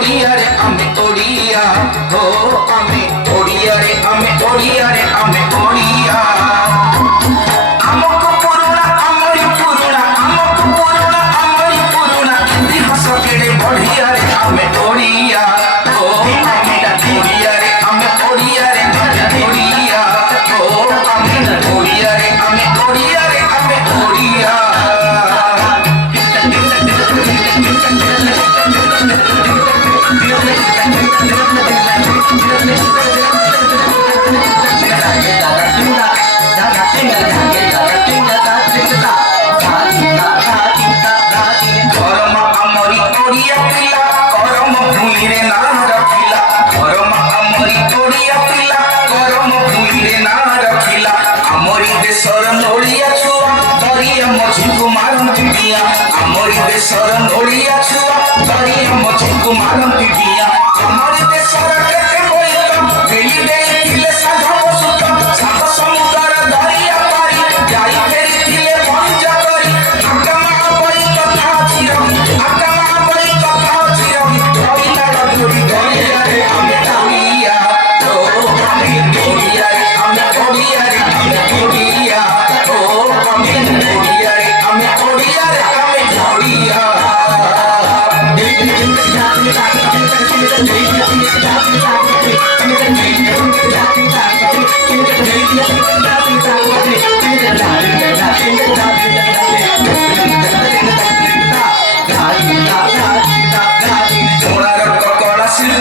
ओडिया रे आमे ओडिया हो आमे ओडिया रे आमे ओडिया रे आमे ओडिया आमको पुरुणा आमरी पुरुणा आमको पुरुणा आमरी पुरुणा इतिहास केड़े बढ़िया रे आमे ओडिया हो आमे ओडिया रे आमे ओडिया रे आमे ओडिया हो आमे ओडिया रे आमे ओडिया रे आमे Odia Amor y beso, no olía su, daría mucho como